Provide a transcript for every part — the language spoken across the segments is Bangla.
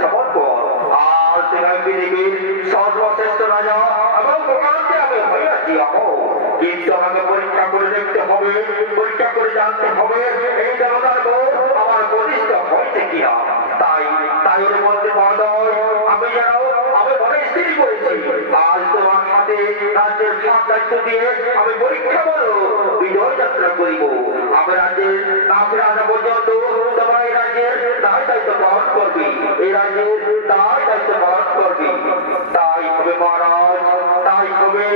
সমর্পণ। আর তুমি পৃথিবীর সর্বশ্রেষ্ঠ রাজা এবং ভগবানকে আমি হইয়াছি আমো, কিন্তু আমাকে পরীক্ষা করে দেখতে হবে, পরীক্ষা করে জানতে হবে এই দেবতার গৌর আমার প্রতিষ্ঠ হয়েছে কিনা। তাই তাই এর মধ্যে মহোদয় আমি যেন আমি মনে স্থির করেছি আজ তোমার হাতে রাজ্যের সব দায়িত্ব দিয়ে আমি পরীক্ষা বলো বিজয় যাত্রা করিব। আমি রাজ্যের না ফিরে আসা পর্যন্ত তোমার এই রাজ্যের দায় দায়িত্ব পালন করবি, এই রাজ্যের দায় দায়িত্ব পালন করবি। তাই হবে মহারাজ, তাই হবে।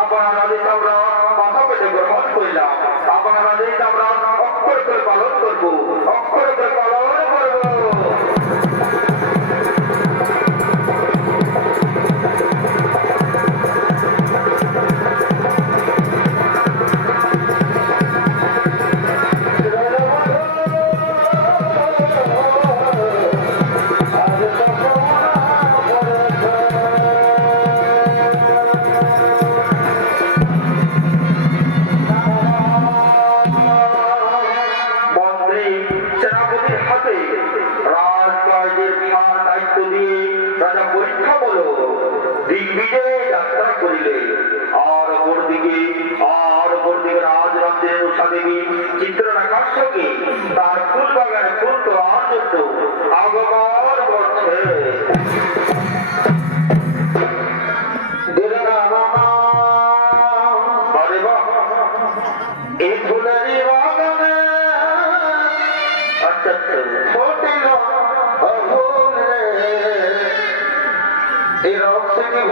আপনার আদেশ আমরা মাথা পেতে গ্রহণ করলাম, আপনার আদেশ আমরা অক্ষর করে পালন করবো, অক্ষর করে পালন করবো। দিগ্বিজয় যাত্রা করিলে আর অপরদিকে রাজরাজ্যের উষা দেবী চিত্রনাকার সঙ্গে তার ফুল বাগানে ফুল তোলার জন্য আগমন করছে। এই ফুলেরই বাগানে আচ্ছা ছোটিল এই রক্সিনী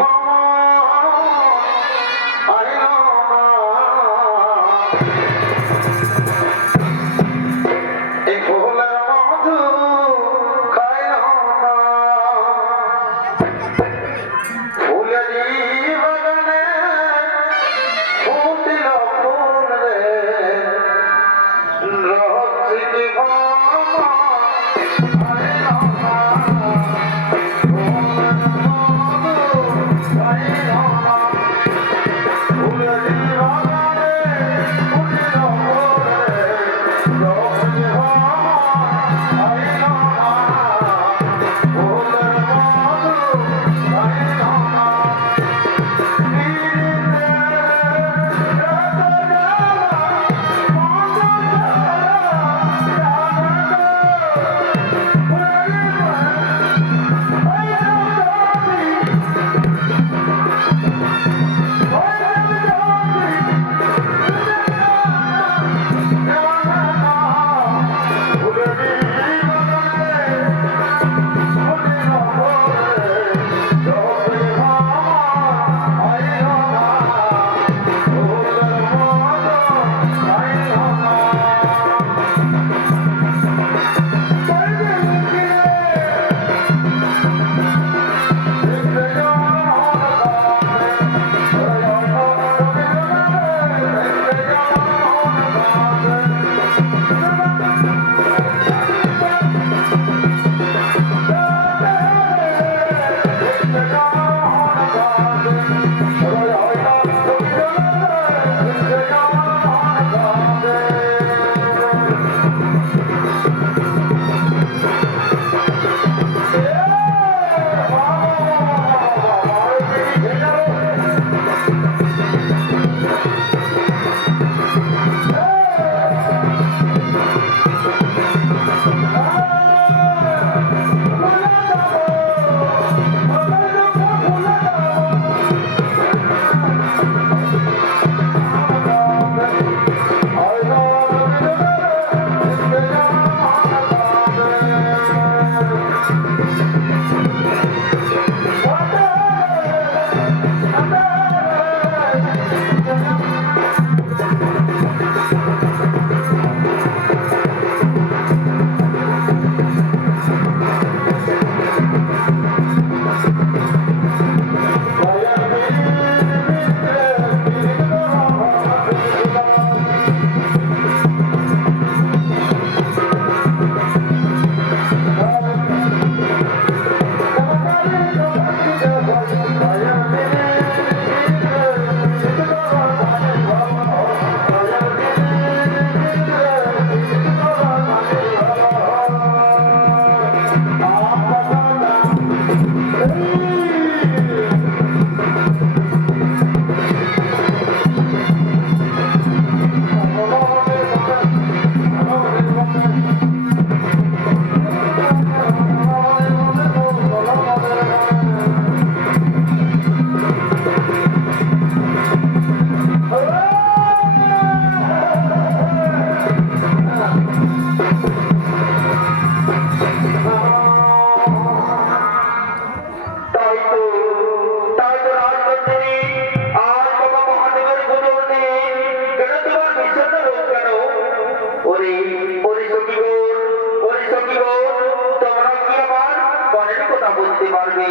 পারবে।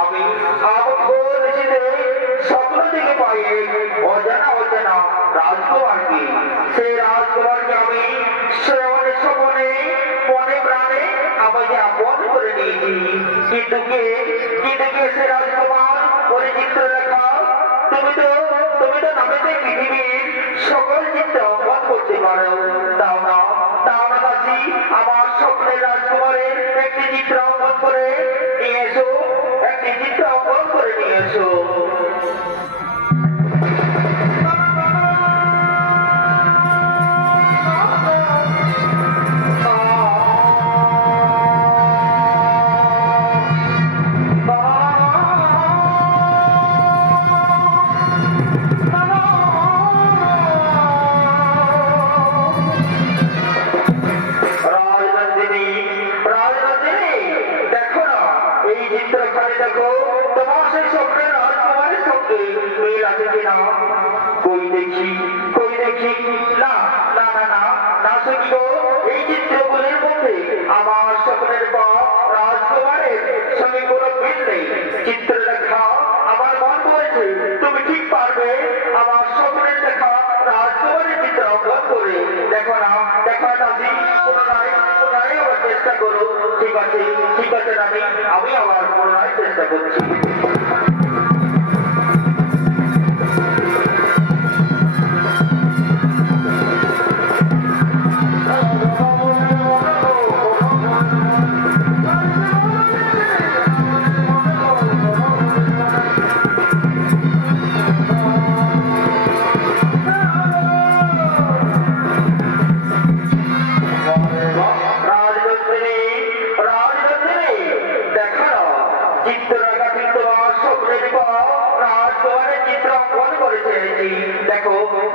আমি স্বপ্ন থেকে পাই অজানা অজানা রাজকুমারকে, সেই রাজকুমারকে আমি শ্রবণে স্বপনে মনে প্রাণে আমাকে আপন করে নিয়েছি। কিন্তু কে সে রাজকুমার? ওই চিত্রলেখা, তুমি তো নামেতে পৃথিবীর সকল চিত্র অঙ্কন করতে পারো। তাও না দাসী, আমার স্বপ্নের রাজকুমারের একটি চিত্র অঙ্কন করে নিয়ে এসো, একটি চিত্র অঙ্কন করে নিয়ে এসো। দেখো তোমার সেই স্বপ্নের রাজকুমারের সঙ্গে মিল আছে কিনা? কই দেখি না না না না না শুনিব। এই চিত্রগুলির মধ্যে আমার স্বপ্নের বা রাজকুমারের সঙ্গে কোনো মিল নেই। চিত্রলেখা, আমার মন বলছে তুমি ঠিক পারবে আমার স্বপ্নের দেখা রাজকুমারের চিত্র অঙ্কন করে। দেখো না দাসী, পুনরায় আবার চেষ্টা করো। ঠিক আছে রানী, আমি আবার পুনরায় চেষ্টা করছি।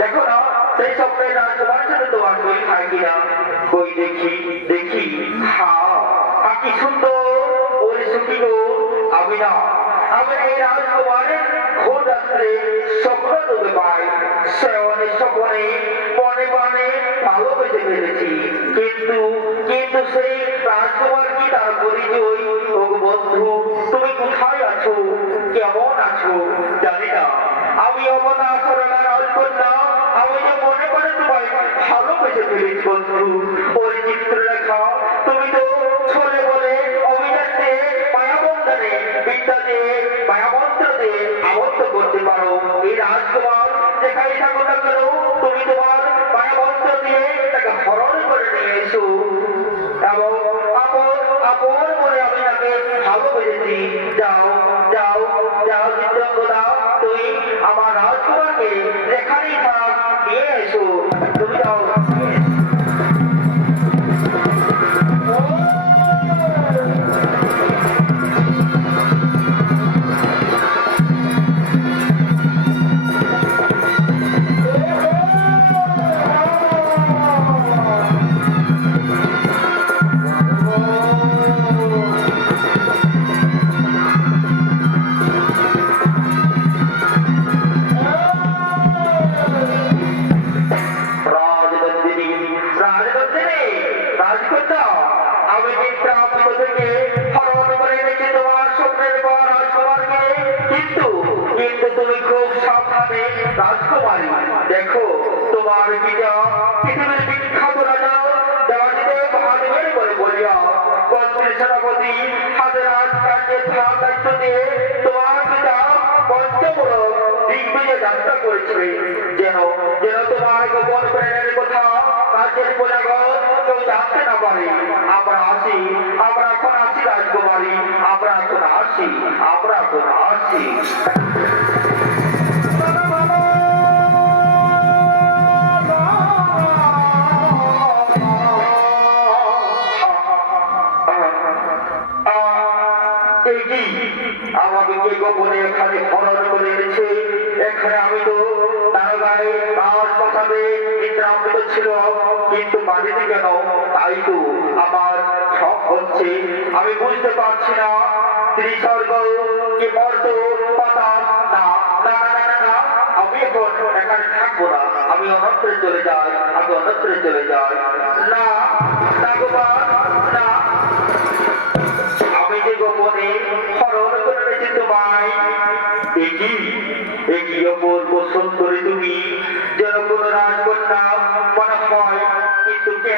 দেখো না সেই স্বপ্নের রাজকুমারের সাথে তোমার বই খায় কিনা? কই দেখি কি সুন্দর ওই সুখী গো। আমি এই রাজকুমারের ঘোর রাত্রে স্বপ্ন ডুবে পাই। শ্রবণে স্বপনে মনে মনে ভালোবেসে ফেলেছি। কিন্তু সেই রাজকুমার কি তার পরিচয়? ও বন্ধু, তুমি কোথায় আছো, কেমন আছো জানি না। আমি অবনা সরলা রাজকন্যা, আমি যে মনে করে তোমায় ভালোবেসে ফেলেছি বন্ধু। ওই চিত্রলেখা, তুমি তো ছলে বলে অভিযাত্রে মায়াবন্ধনে বিদ্যা দিয়ে মায়ামন্ত্র দিয়ে আবদ্ধ করতে পারো। এই রাজকুমার যেখানে থাকো না কেন, তুমি তোমার মায়ামন্ত্র দিয়ে তাকে হরণ করে নিয়ে এসো এবং আপন বলে আমি তাকে ভালোবেসেছি। যাও চিত্রঙ্গদা, তুই আমার রাজকুমারকে যেখানেই থাক নিয়ে এসো। তুমি যাও। কিন্তু তুমি খুব সাবধানে রাজকুমারী। দেখো তোমার পিতা পৃথিবীর বিখ্যাত রাজা দেবাদিদেব মহাদেবের বলে বলিয়া কন্ত্রী সেনাপতি হাতে রাজকার্যের দায়িত্ব দিয়ে তোমার পিতা পঞ্চমূলক দিগ্বিজয় যাত্রা করেছে। যেন তোমার গোপন প্রেমের কথা রাজ্যের প্রজাগণ কেউ জানতে না পারে। আমরা এখন আসি রাজকুমারী, আমরা এখন আসি। আমাকে কে গোপনে এখানে হরণ করে এনেছে? এখানে আমি তো তার গায়ে রাজ পাঠাবে নিদ্রামৃত ছিল, কিন্তু বাড়িতে কেন? তাই তো আমার সব হচ্ছে। আমি বুঝতে পারছি না ত্রিস্বর্গ কি মর্ত পাতাল। না, আমি এখন এখানে থাকবো না। আমি অন্যত্রে চলে যাই। না গোপাল, না, আমি যে গোপন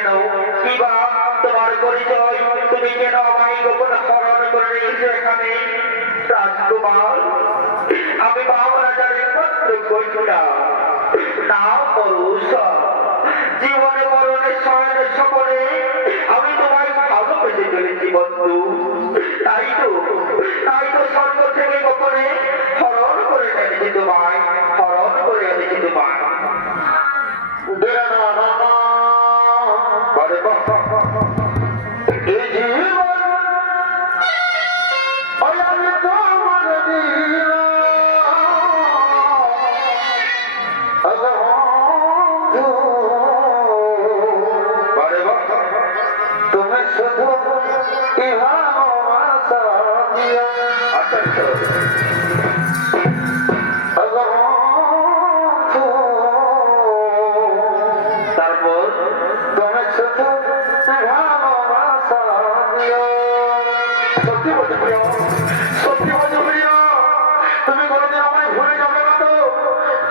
কেন? কিবা তোমার পরিচয়? তুমি কেন আমায় গোপন হরণ করে রেখেছো এখানে? রাজকুমার, আমি বাবা রাজার একমাত্র কন্যা, নাম পরুষা। জীবনে মরণের শয়নে সপনে আমি তোমায় ভালোবেসে চলেছি বন্ধু। তাই তো স্বর্গ থেকে গোপনে হরণ করে এনেছি তোমায়, হরণ করে এনেছি তোমায়। এই জীবন আমি তোমার তুমি শুধু তারপর তুমি শুধু সত্যি বলতে প্রিয়, সত্যি বলতে প্রিয়, তুমি কোনোদিন আমায় ভুলে যাবে না তো?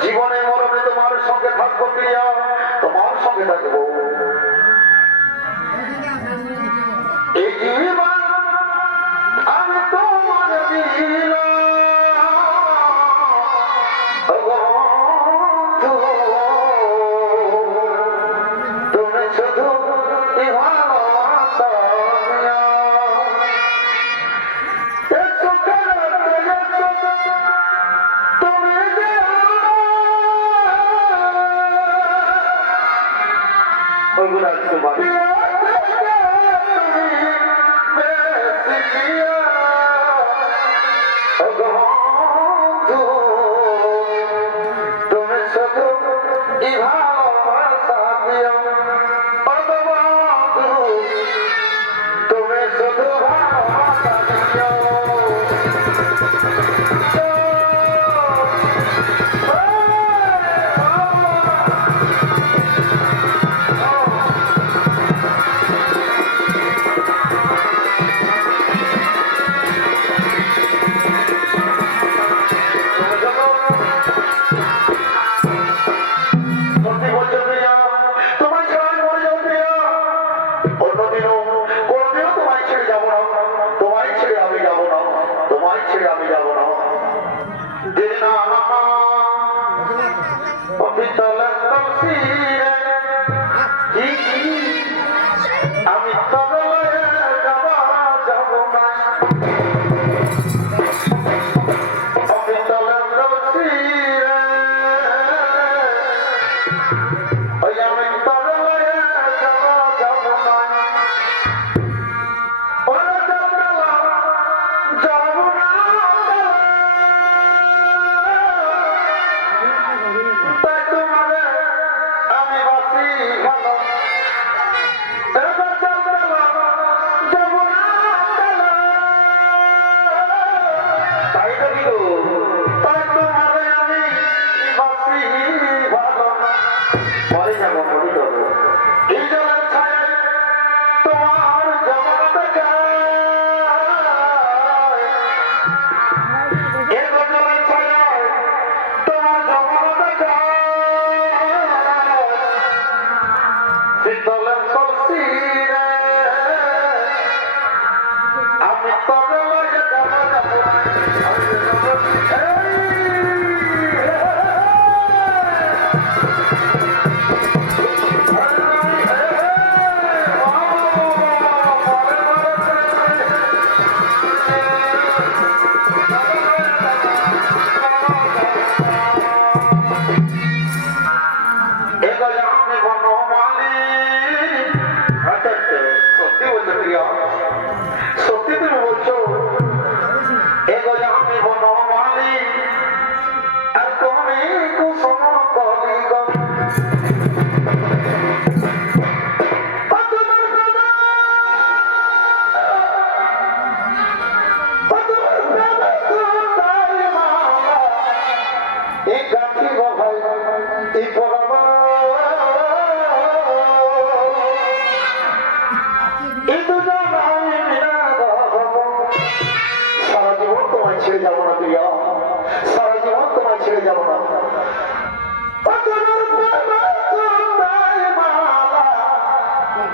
জীবনে মরণে তোমার সঙ্গে থাকবো প্রিয়া, তোমার সঙ্গে থাকবো। এই জীবন আমি তোমার দিলাম, তুমি শুধু আমি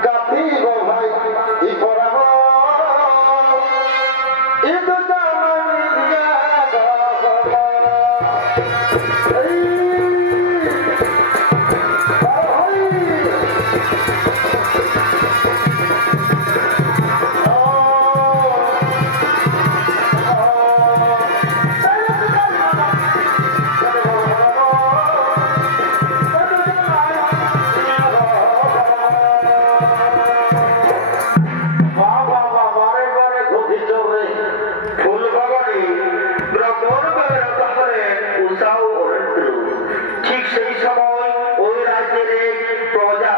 গাথি গো ভাই ই পরাব ঈদ জামানিয়া গো ফুলবাগানে গ্রহণ করে তাহলেন উষা ও অরেন্দ্র। ঠিক সেই সময় ওই রাজ্যের এক প্রজা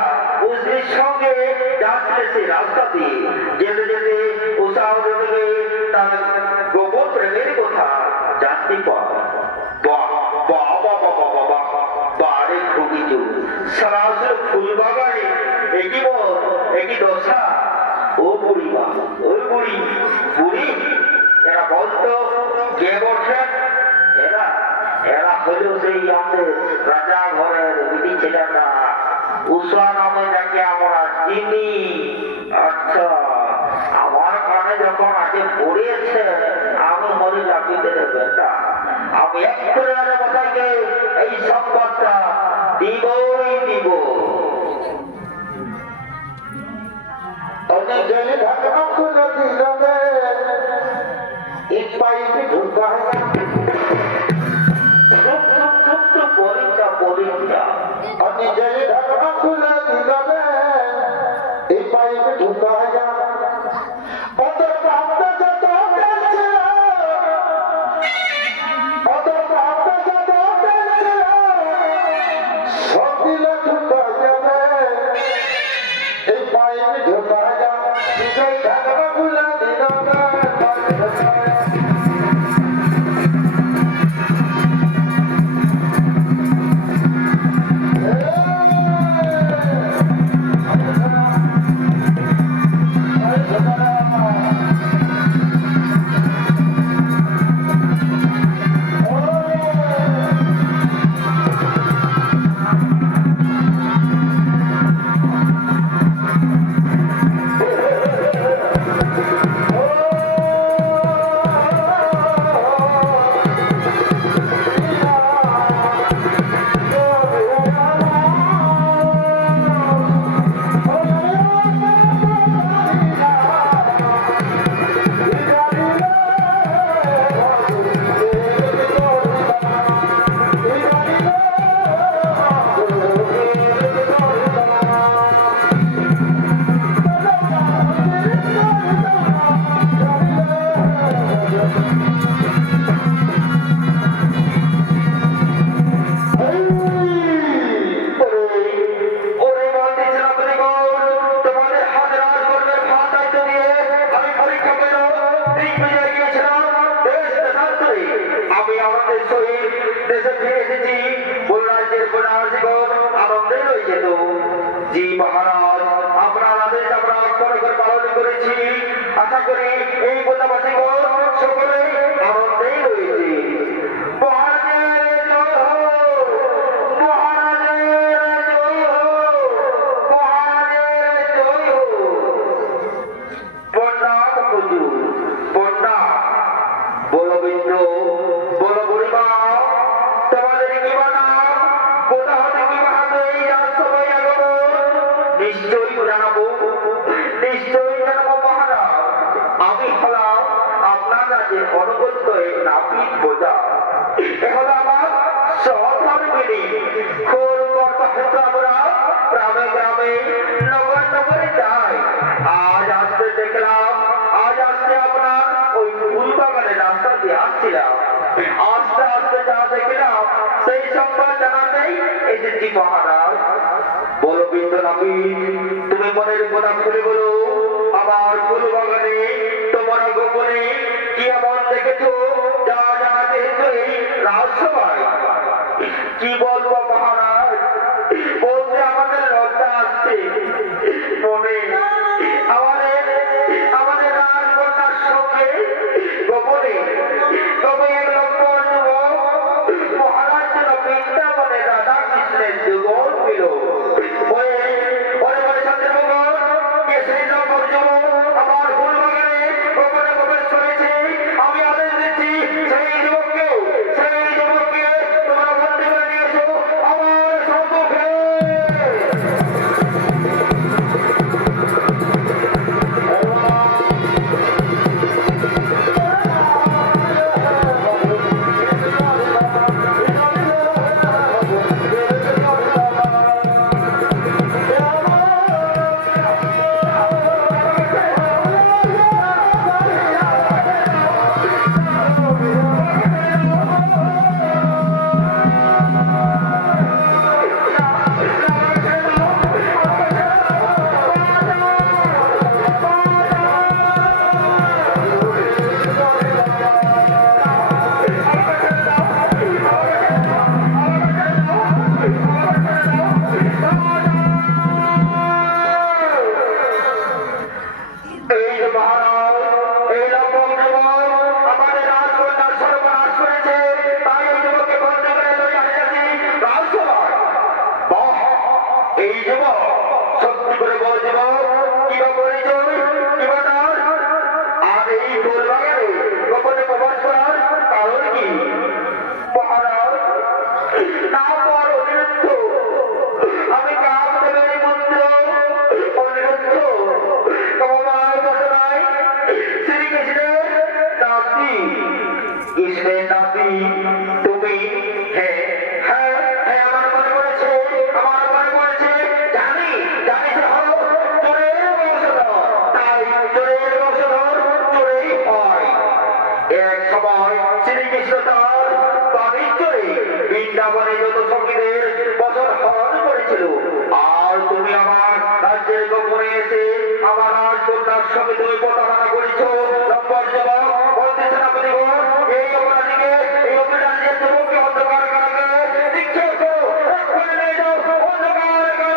উষ্ণীর সঙ্গে যাচ্ছে সেই রাস্তা দিয়ে। যেতে যেতে উষা অরেন্দ্রকে তার গোপন প্রেমের কথা জানতে পায়। বাহ বাহ বাহ বাহ বাহ বাহ বারে খুবই জোর সরাসরি ফুলবাগানে একই দশা। ও বুড়িমা ওই বুড়ি বুড়ি এরা বলতো কে বলছেন? এরা এরা হলো সেই আমাদের রাজা ঘরের বিধি ছেলেটা উষা নামে যাকে আমরা চিনি। আচ্ছা আমার কানে যখন আগে পড়িয়েছে আমি হরি লাপিদের বেটা, আমি এক্ষুনি মশাইকে এই সংবাদটা দিবই দিব। অনেক জলে ঢাকা খুলে দিলে এক পাইপে ঢুকায় অনেক জলে ঢাকা খুলে দিলে এক পাইপে ঢুকায় অত প্রাপ্ত যত ছিল অত প্রাপ্ত যত ছিল সব দিলে ঢুকায় যাবে এই পাইপে ঢুকায় বিজয় ঢাকা খুলে দিলে আশা করি এই প্রজাবাসীগণ সকলে আনন্দেই রয়েছে। মহারাজের জয় হোক, মহারাজের জয় হোক, মহারাজের জয় হোক। প্রণাম হুজুর, প্রণাম। বলো বৃদ্ধ, বলো বুড়িমা, তোমাদের কি নাম? কোথা হতে কি বাহাতে যার সবাই আগমন? নিশ্চয়ই জানাবো, নিশ্চয়ই জানাবো মহারাজ। আমি হলাম আপনার রাজ্যের অনুগত নাপিত প্রজা। এ হলো আমার সহধর্মিণী। খোল কর্তা হতে আমরা গ্রামে গ্রামে নগর নগরে যাই। আজ আসতে দেখলাম, আজ আসতে আপনার ওই ফুল বাগানের রাস্তা দিয়ে আসছিলাম। আস্তে আস্তে যা দেখলাম সেই সংবাদ জানাতেই এসেছি মহারাজ। বলো বৃদ্ধ নাপিত, তুমি মনের কথা খুলে বলো। আমার ফুল বাগানে তোমার গোপনে কি এমন দেখেছো যা জানাতে এই রাজসভায়? কি বলবো মহারাজ, বলতে আমাদের লজ্জা আসছে। মনে আমাদের রাজকন্যার সঙ্গে গোপনে তবে এক লক্ষণ যুবক মহারাজ যেন বৃন্দাবনে রাধা কৃষ্ণের যুগল মিল ওরে বলে সন্দেহ শ্রীকৃষ্ণ তার বাড়ির চড়ে বৃন্দাবনে যত সঙ্গীদের বছর হরণ করেছিল, আর তুমি আমার রাজ্যের গোপনে এসে আমার রাজকন্যার সঙ্গে তুমি প্রতারণা করেছ। লম্বর যুবক বলতে সেনাপতিগণ, এই অপরাধীকে, এই অপরাধীর যুবককে অন্ধকার কারাগারে নিক্ষেপ করো, এক্ষুনি নিয়ে যাও অন্ধকার কারাগারে।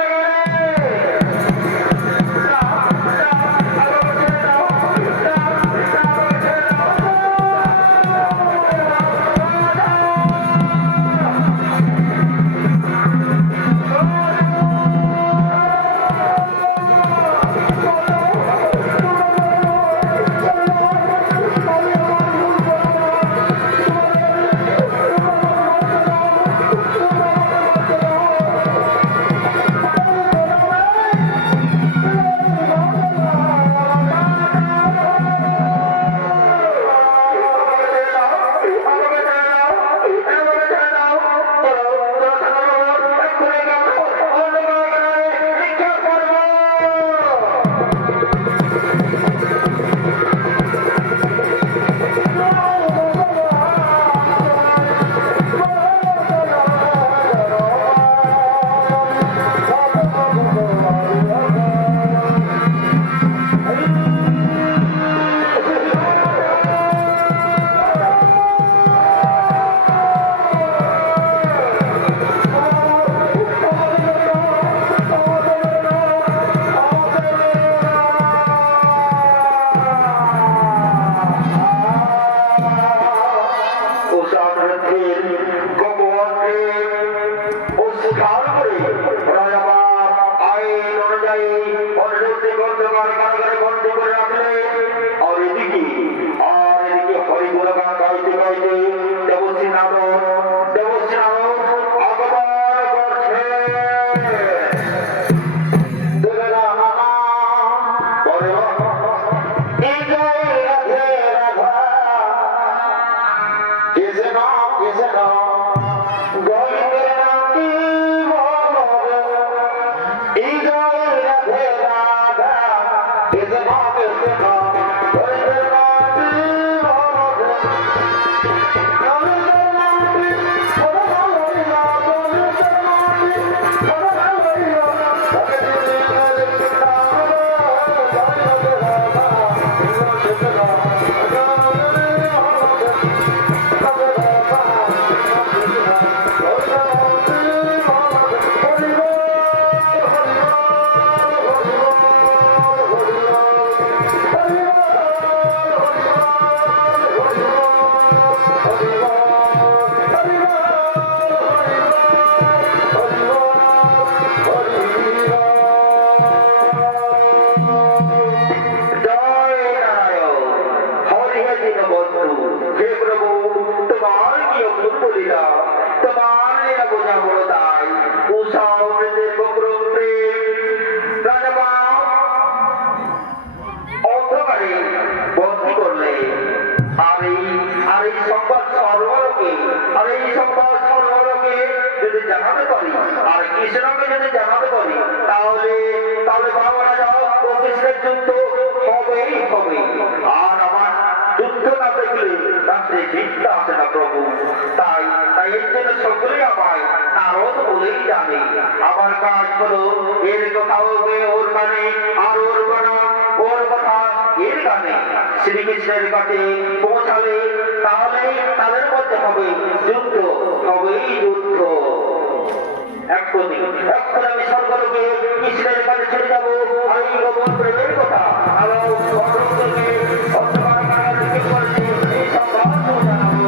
আমার কাজ হলো এর কোথাও ওর কানে আর ওর বানা ওর কথা এর কানে শ্রীকৃষ্ণের কাছে পৌঁছালে তাহলে তাদের মধ্যে হবে যুদ্ধ, হবেই যুদ্ধ। এক্ষুনি আমি স্বর্গলোকে কৃষ্ণের কাছে ছেড়ে যাবো আর এই গোপন প্রেমের কথা আরো অন্ধকার কারাগারে নিক্ষেপ করেছে এই সংবাদ জানাবো।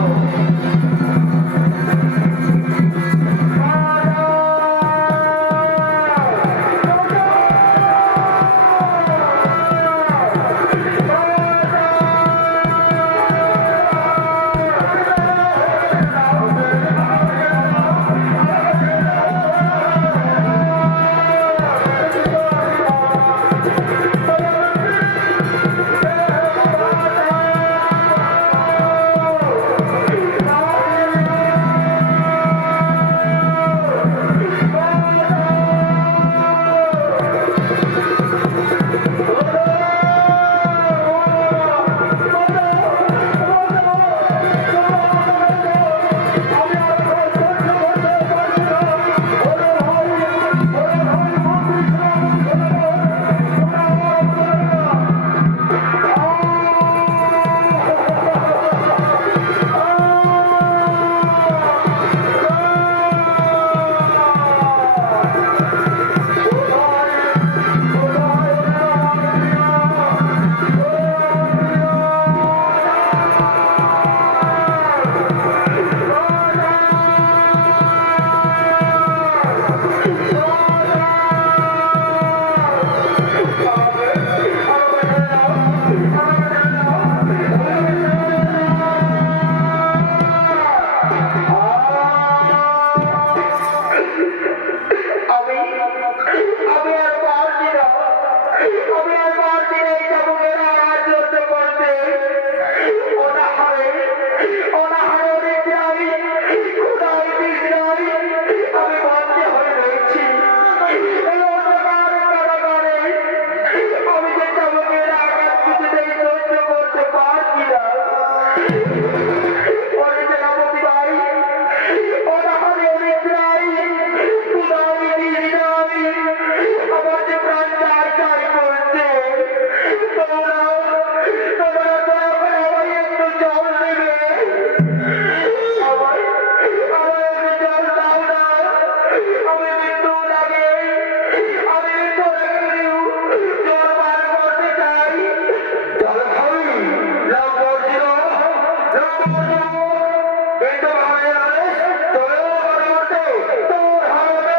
আমি আর মার্কিন এই চাবুকের আওয়াজ সহ্য করতে অনাহারে অনেক যাই খুদাই দিক যাই আমি বন্ধে হয়ে রয়েছি এই অন্ধকার কারাগারে আমি যে চাবুকের আঘাত কিছুতেই সহ্য করতে পারছি না ওরে সেনাপতি ভাই অনাহারে অনেক যাই খুদাই দিক যাই আমার যে প্রাণ চাই করছে তোমরা দয়া করে আমায় একটু জল দেবে আমায় একটু জল দাও না আমি মৃত্যু লাগে আমি মৃত্যু লাগলেও জল পান করতে চাই জল খাবি লাভ করছিল কিন্তু ভাবে চলেও পরিবর্তে তোর হবে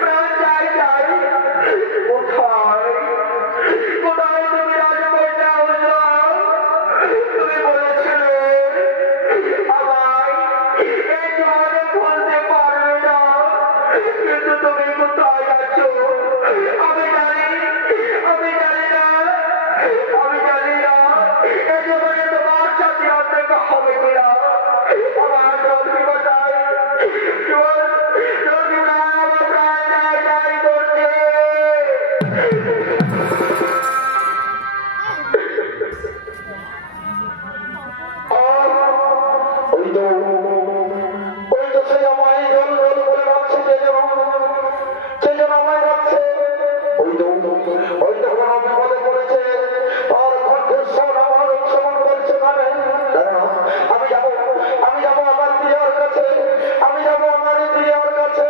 প্রাণ চাই কোথায় কোথায় তুমি রাজকন্যা হলাম তুমি বলেছিলে আমায় এই জলে খুলতে পারবে না কিন্তু তুমি কোথায় আছো আমি জানি না এই জীবনে তোমার সাথে আর দেখা হবে কিনা আমার জলদি কোথায় জলদি না আমার প্রাণ চাই করছে ওই তো সে আমায় জল জল করে ডাকছে সে যেন আমায় ডাকছে ওই তো কোনো বিপদে পড়েছে তার কণ্ঠস্বর আমার উচ্চারণ করছে কানে আমি যাবো আমার প্রিয়ার কাছে আমি যাবো আমার প্রিয়ার কাছে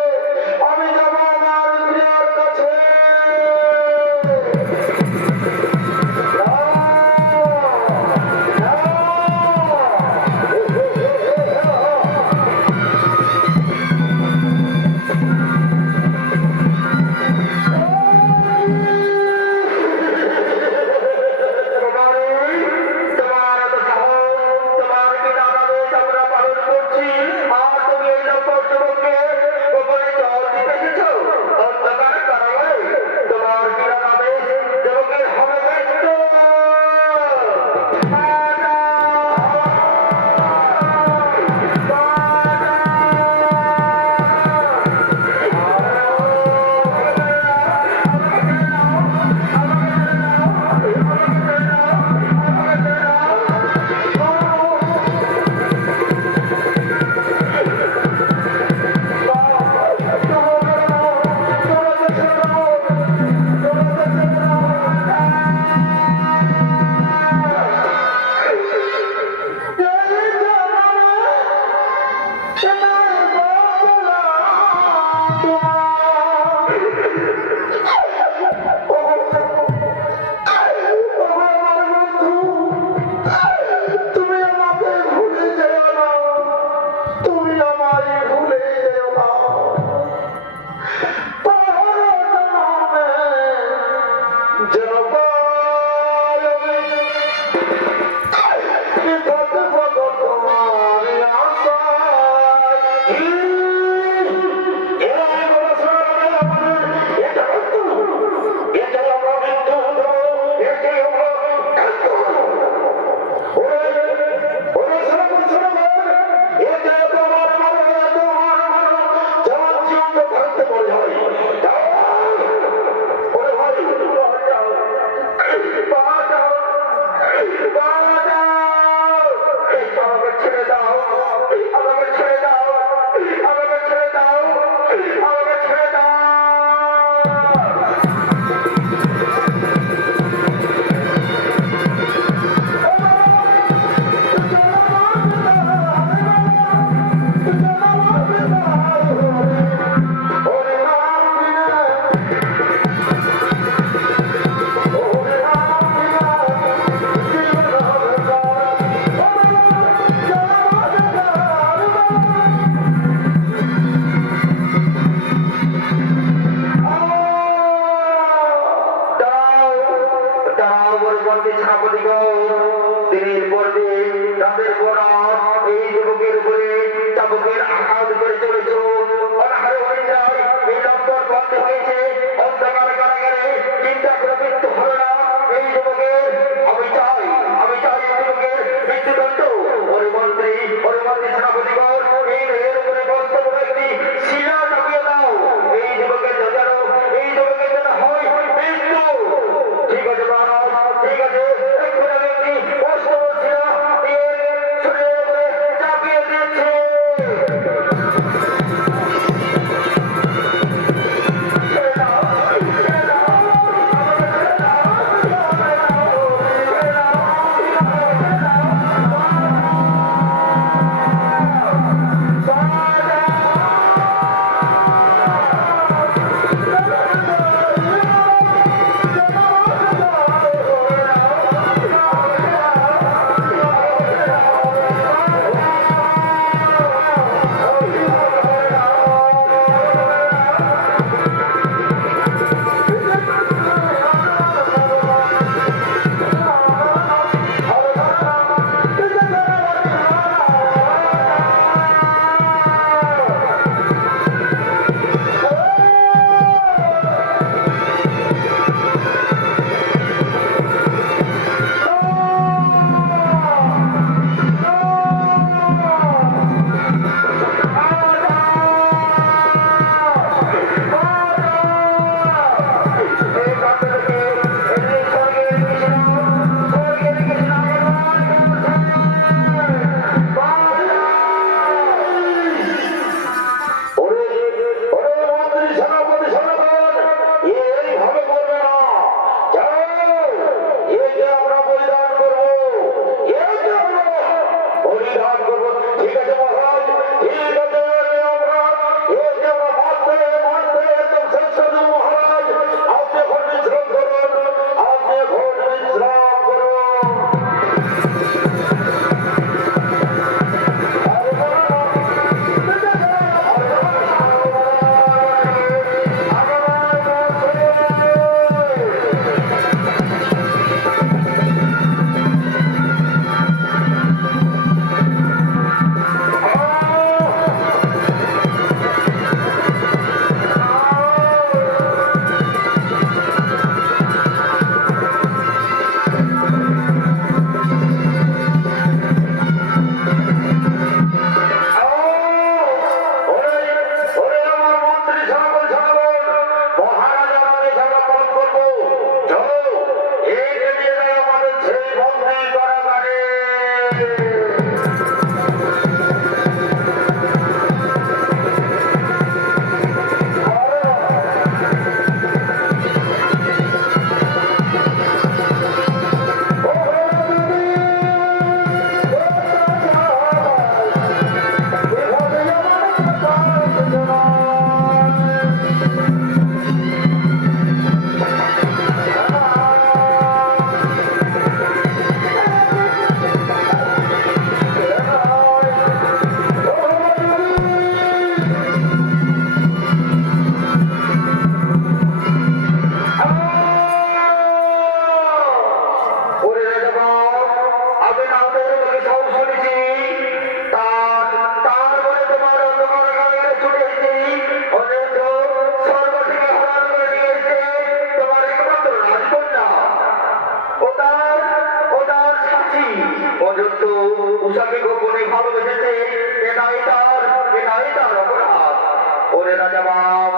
ওরে রাজা বাপ,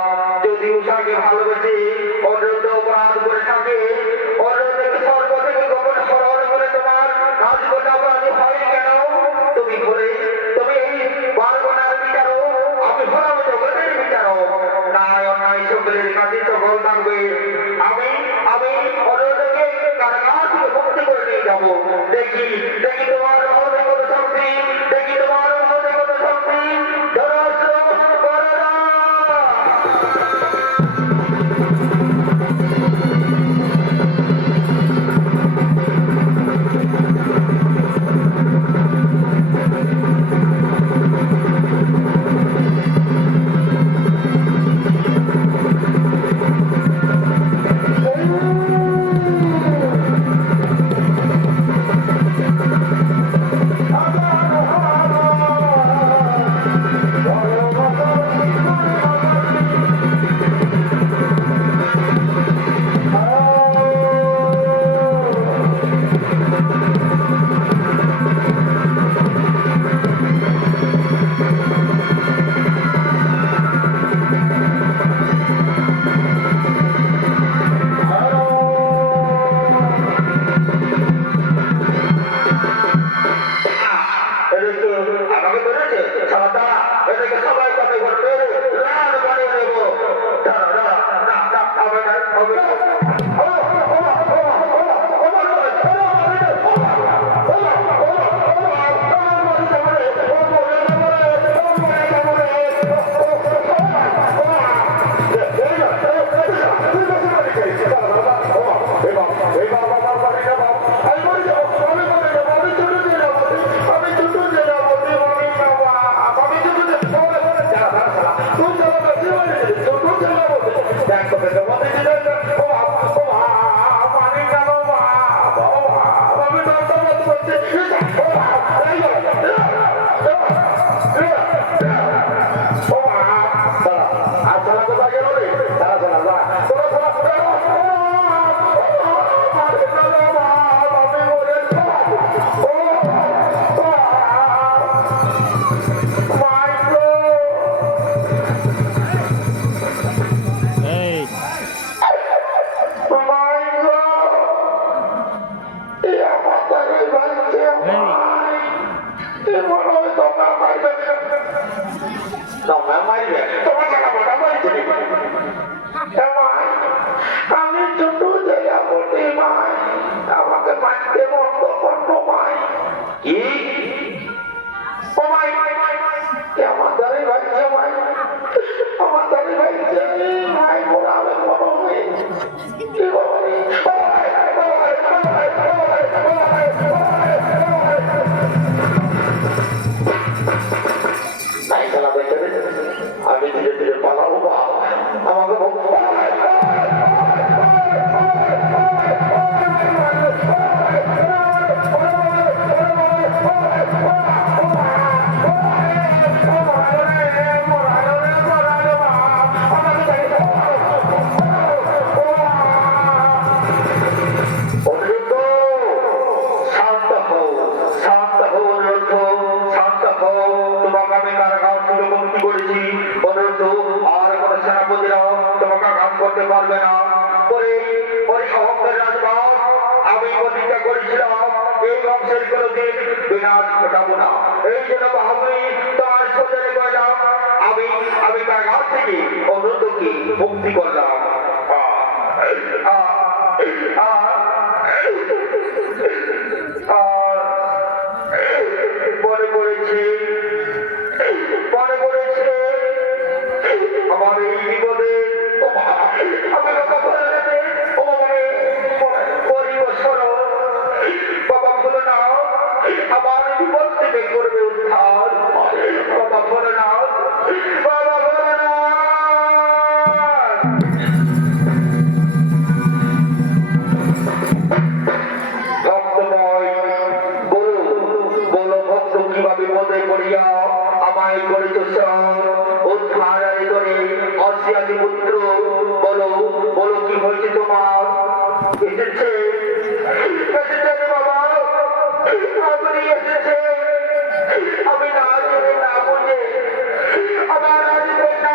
যদি উষাকে ভালোবেসে অনুরোধ অপরাধ করে থাকে, অনুরোধকে স্বর্গ থেকে গোপন স্মরণ করে তোমার রাজকোট অপরাধী হয় কেন? তুমি ঘুরে তুমি এই বারগোনার বিচারো, আমি হলাম জগতের বিচারো। ন্যায় অন্যায় সকলের কাছে সকল থাকবে। আমি আমি অনুরোধকে কারাগার থেকে মুক্তি করে নিয়ে যাবো। দেখি দেখি তোমার মহোদয় কত শক্তি, দেখি তোমার মহোদয় কত শক্তি। ধরাশ্রম করো না। আমাকে ধরেছে সাদা, এটাকে সবাই পাবে করবে, লাল বানিয়ে দেবো। দাঁড়া দাঁড়া, না না হবে না, হবে না। আমি দুটো জায়গা বলতে ভাই আমাকে বাঁচতে বন্ধ করবো ভাই। কি ও ভাই আমার দ্বারে ভাইছে ভাই, আমার দ্বারে ভাইছে ভাই বলাবে বড় হয়ে কি বলি আমি ধীরে ধীরে পালাবো বা আমাকে করতে পারবে না। আমি প্রতিজ্ঞা করেছিলাম এই বংশের কোনদিন বিনাশ ঘটাবো না। এই জন্য আমি তার সোজারে গেলাম, আমি আমি কারাগার থেকে অনুরোধকে মুক্তি করলাম। মনে পড়েছে আমার এই বিপদে বাবা বলে না আমার বিপদ থেকে করবে উদ্ধার। বাবা বলে না, বাবা বলে না। ভক্তময় বলো বলো ভক্ত কিভাবে বোধে করিয়া আমায় করিত উদ্ধার করে অসিয়াদি পুত্র। বলো বলো কি হয়েছে তোমার? এসেছে বাবা, আপনি এসেছে। আমি না জেনে না বুঝে আমার রাজকন্যা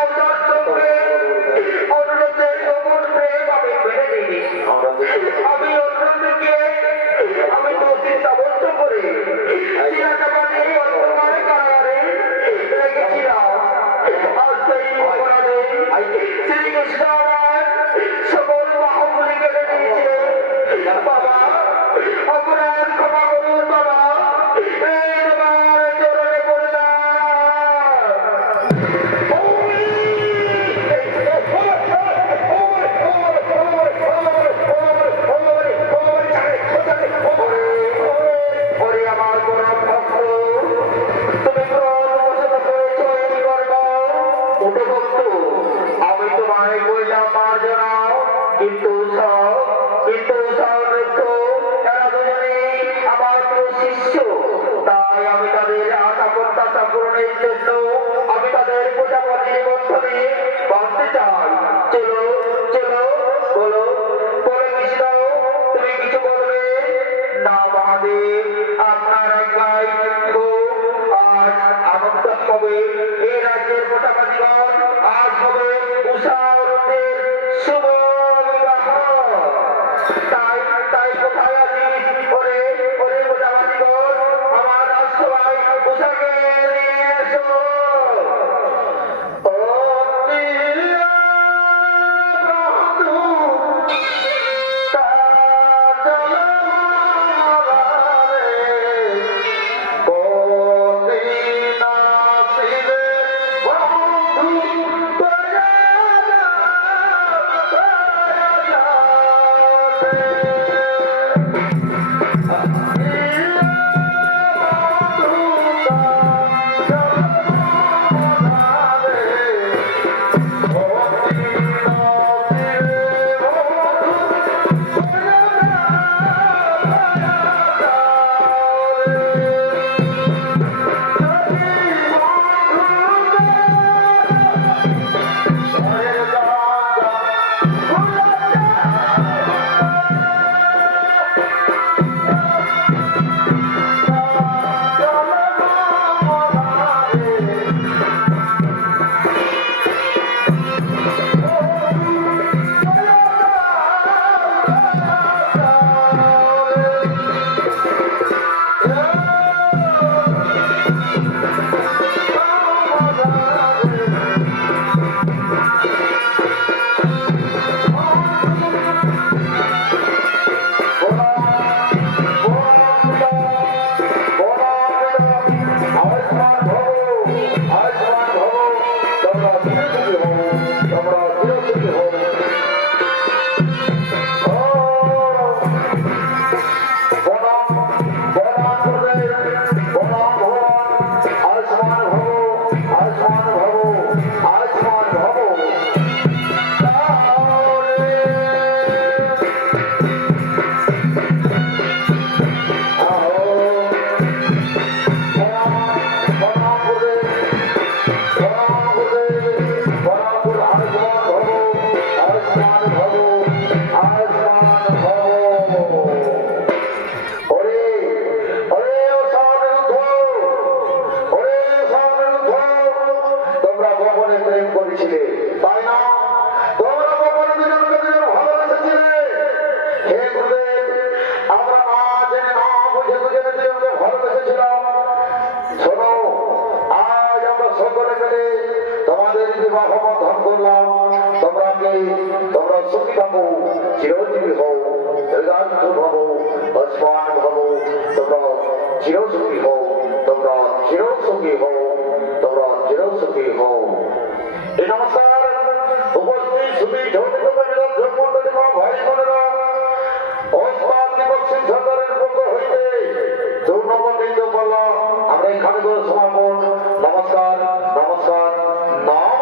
তোমায় কইলাম মার্জনা, কিন্তু এরা দুজনেই আমার প্রিয় শিষ্য। তাই আমি তাদের আশা প্রত্যাশা পূরণের জন্য আমি তাদের প্রজাপতি বন্ধনে বাঁধতে চাই। চলো চলো, বলো বলো কৃষ্ণ, তুমি কিছু বলবে না? মহাদেব, আপনার আজ্ঞায় আজ আনন্দ হবে। এই রাজ্যের প্রজাপতিগণ আজ হবে উষার শুভ বিবাহ। তাই তাই কোথায় আছিস ওরে ওরে প্রজাপতিগণ? আমার রাজসভায় উষাকে নিয়ে এসো। ও প্রিয় বন্ধু, কাজল মালারে, কোনদিন আসিবে বন্ধু